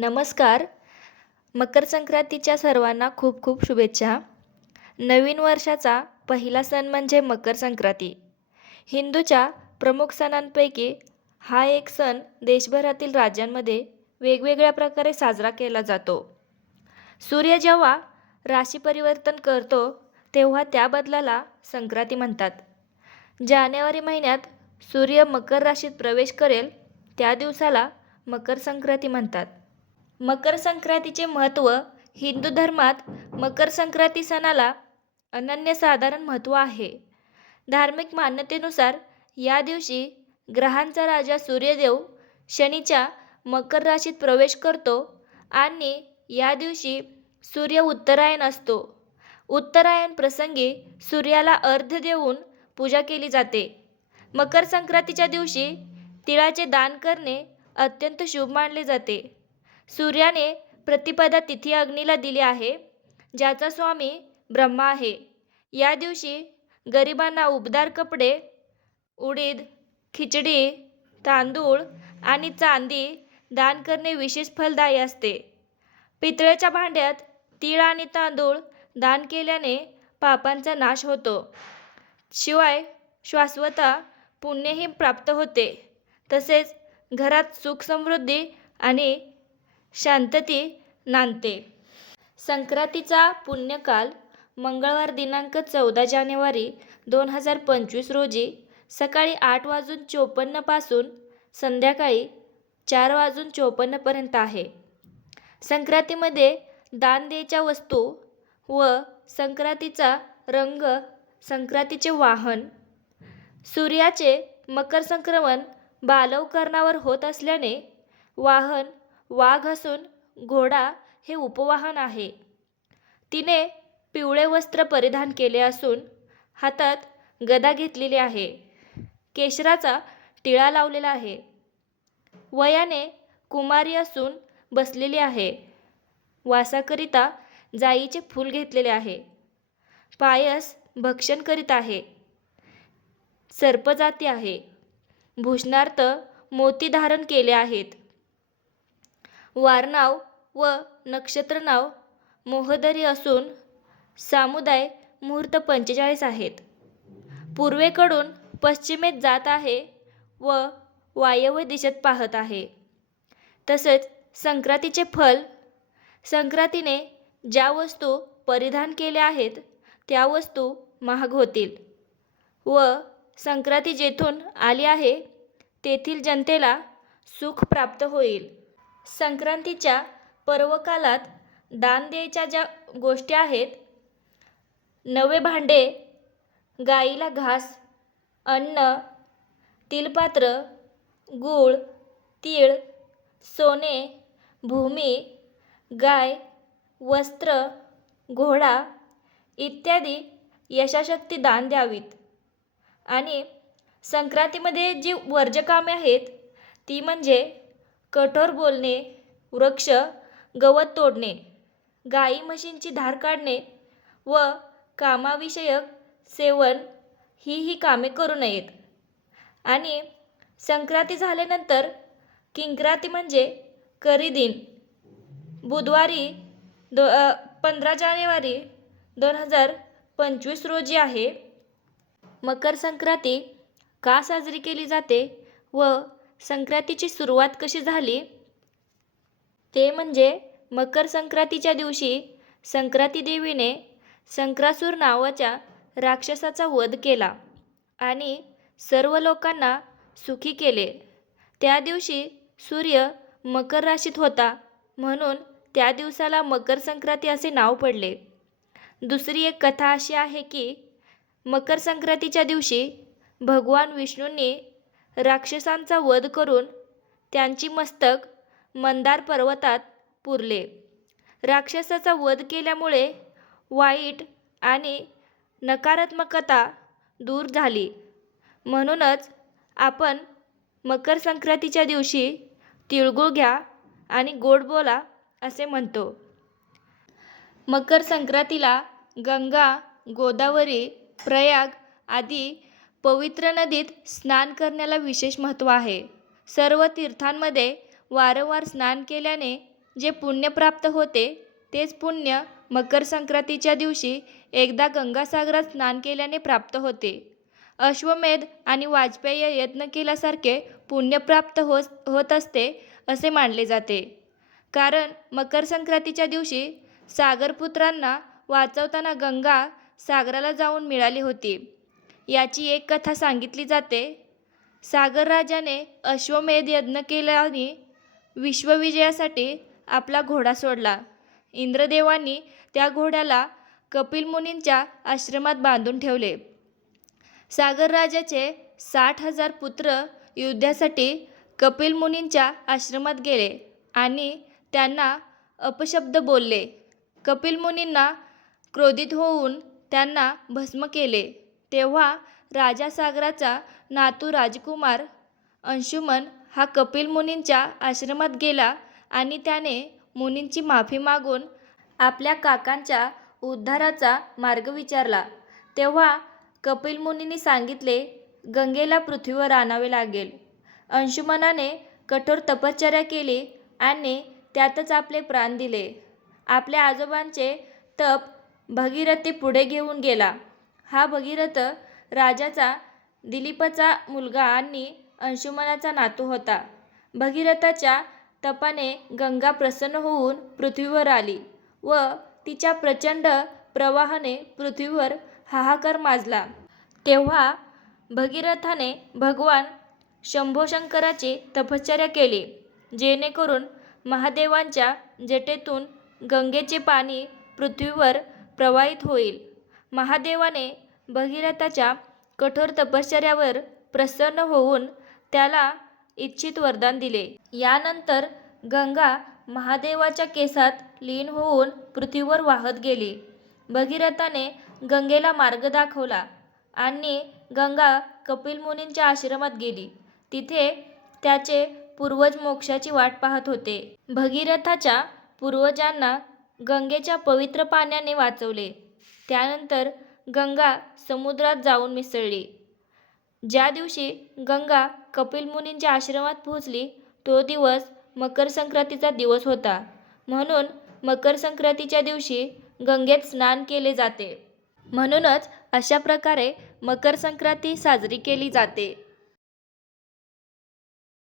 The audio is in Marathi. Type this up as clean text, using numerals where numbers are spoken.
नमस्कार. मकर संक्रांतीच्या सर्वांना खूप खूप शुभेच्छा. नवीन वर्षाचा पहिला सण म्हणजे मकर संक्रांती. हिंदूच्या प्रमुख सणांपैकी हा एक सण देशभरातील राज्यांमध्ये वेगवेगळ्या प्रकारे साजरा केला जातो. सूर्य जेव्हा राशी परिवर्तन करतो, तेव्हा त्या बदलाला संक्रांती म्हणतात. जानेवारी महिन्यात सूर्य मकर राशीत प्रवेश करेल, त्या दिवसाला मकर संक्रांती म्हणतात. मकर संक्रांतीचे महत्त्व. हिंदू धर्मात मकर संक्रांती सणाला अनन्यसाधारण महत्त्व आहे. धार्मिक मान्यतेनुसार या दिवशी ग्रहांचा राजा सूर्यदेव शनीच्या मकर राशीत प्रवेश करतो आणि या दिवशी सूर्य उत्तरायण असतो. उत्तरायण प्रसंगी सूर्याला अर्घ्य देऊन पूजा केली जाते. मकर संक्रांतीच्या दिवशी तिळाचे दान करणे अत्यंत शुभ मानले जाते. सूर्याने प्रतिपदा तिथी अग्नीला दिली आहे, ज्याचा स्वामी ब्रह्मा आहे. या दिवशी गरिबांना उबदार कपडे, उडीद, खिचडी, तांदूळ आणि चांदी दान करणे विशेष फलदायी असते. पितळेच्या भांड्यात तीळ आणि तांदूळ दान केल्याने पापांचा नाश होतो. शिवाय शाश्वत पुण्यही प्राप्त होते. तसेच घरात सुख समृद्धी आणि शांतती नांदते. संक्रांतीचा पुण्यकाल. मंगळवार दिनांक 14 जानेवारी 2025 रोजी सकाळी 8:54 पासून संध्याकाळी 4:54 पर्यंत आहे. संक्रांतीमध्ये दान द्यायच्या वस्तू व संक्रांतीचा रंग. संक्रांतीचे वाहन. सूर्याचे मकर संक्रमण बालवकरणावर होत असल्याने वाहन वाघ असून घोडा हे उपवाहन आहे. तिने पिवळे वस्त्र परिधान केले असून हातात गदा घेतलेली आहे. केशराचा टिळा लावलेला आहे. वयाने कुमारी असून बसलेली आहे. वासाकरिता जाईचे फूल घेतलेले आहे. पायस भक्षण करीत आहे. सर्पजाती आहे. भूषणार्थ मोती धारण केले आहेत. वारनाव व नक्षत्र नाव मोहदरी असून सामुदाय मुहूर्त 45 आहेत. पूर्वेकडून पश्चिमेत जात आहे व वायव्य दिशेत पाहत आहे. तसेच संक्रांतीचे फल. संक्रांतीने ज्या वस्तू परिधान केल्या आहेत त्या वस्तू महाग होतील व संक्रांती जेथून आली आहे तेथील जनतेला सुख प्राप्त होईल. संक्रांतीच्या पर्वकालात दान द्यायच्या ज्या गोष्टी आहेत: नवे भांडे, गाईला घास, अन्न, तिलपात्र, गूळ, तीळ, सोने, भूमी, गाय, वस्त्र, घोडा इत्यादी यथाशक्ती दान द्यावीत. आणि संक्रांतीमध्ये जी वर्ज्यकामे आहेत ती म्हणजे कठोर बोलणे, वृक्ष गवत तोडणे, गाई म्हशींची धार काढणे व कामाविषयक सेवन ही कामे करू नयेत. आणि संक्रांती झाल्यानंतर किंक्रांती म्हणजे करीदिन. बुधवारी 15 जानेवारी 2025 रोजी आहे. मकर संक्रांती का साजरी केली जाते व संक्रांतीची सुरुवात कशी झाली ते म्हणजे मकर संक्रांतीच्या दिवशी संक्रांती देवीने संक्रासूर नावाच्या राक्षसाचा वध केला आणि सर्व लोकांना सुखी केले. त्या दिवशी सूर्य मकर राशीत होता म्हणून त्या दिवसाला मकर संक्रांती असे नाव पडले. दुसरी एक कथा अशी आहे की मकर संक्रांतीच्या दिवशी भगवान विष्णूंनी राक्षसांचा वध करून त्यांची मस्तक मंदार पर्वतात पुरले. राक्षसाचा वध केल्यामुळे वाईट आणि नकारात्मकता दूर झाली. म्हणूनच आपण मकर संक्रांतीच्या दिवशी तिळगुळ घ्या आणि गोड बोला असे म्हणतो. मकर संक्रांतीला गंगा, गोदावरी, प्रयाग आदी पवित्र नदीत स्नान करण्याला विशेष महत्त्व आहे. सर्व तीर्थांमध्ये वारंवार स्नान केल्याने जे पुण्य प्राप्त होते तेच पुण्य मकर संक्रांतीच्या दिवशी एकदा गंगासागरात स्नान केल्याने प्राप्त होते. अश्वमेध आणि वाजपेयी यज्ञ केल्यासारखे पुण्य प्राप्त होत असते असे मानले जाते. कारण मकर संक्रांतीच्या दिवशी सागरपुत्रांना वाचवताना गंगा सागराला जाऊन मिळाली होती. याची एक कथा सांगितली जाते. सागर राजाने अश्वमेध यज्ञ केल्याने विश्वविजयासाठी आपला घोडा सोडला. इंद्रदेवांनी त्या घोड्याला कपिल मुनींच्या आश्रमात बांधून ठेवले. सागर राजाचे 60,000 पुत्र युद्धासाठी कपिल मुनींच्या आश्रमात गेले आणि त्यांना अपशब्द बोलले. कपिल मुनींना क्रोधित होऊन त्यांना भस्म केले. तेव्हा राजा सागराचा नातू राजकुमार अंशुमन हा कपिल मुनींच्या आश्रमात गेला आणि त्याने मुनींची माफी मागून आपल्या काकांच्या उद्धाराचा मार्ग विचारला. तेव्हा कपिल मुनींनी सांगितले, गंगेला पृथ्वीवर आणावे लागेल. अंशुमनाने कठोर तपश्चर्या केली आणि त्यातच आपले प्राण दिले. आपल्या आजोबांचे तप भगीरथी पुढे घेऊन गेला. हा भगीरथ राजाचा दिलीपचा मुलगा आणि अंशुमनाचा नातू होता. भगीरथाच्या तपाने गंगा प्रसन्न होऊन पृथ्वीवर आली व तिच्या प्रचंड प्रवाहाने पृथ्वीवर हाहाकार माजला. तेव्हा भगीरथाने भगवान शंभोशंकराची तपश्चर्या केली, जेणेकरून महादेवांच्या जटेतून गंगेचे पाणी पृथ्वीवर प्रवाहित होईल. महादेवाने भगीरथाच्या कठोर तपश्चर्यावर प्रसन्न होऊन त्याला इच्छित वरदान दिले. यानंतर गंगा महादेवाच्या केसात लीन होऊन पृथ्वीवर वाहत गेली. भगीरथाने गंगेला मार्ग दाखवला आणि गंगा कपिल मुनींच्या आश्रमात गेली. तिथे त्याचे पूर्वज मोक्षाची वाट पाहत होते. भगीरथाच्या पूर्वजांना गंगेच्या पवित्र पाण्याने वाचवले. त्यानंतर गंगा समुद्रात जाऊन मिसळली. ज्या दिवशी गंगा कपिल मुनींच्या आश्रमात पोहोचली तो दिवस मकर संक्रांतीचा दिवस होता. म्हणून मकर संक्रांतीच्या दिवशी गंगेत स्नान केले जाते. म्हणूनच अशा प्रकारे मकर संक्रांती साजरी केली जाते.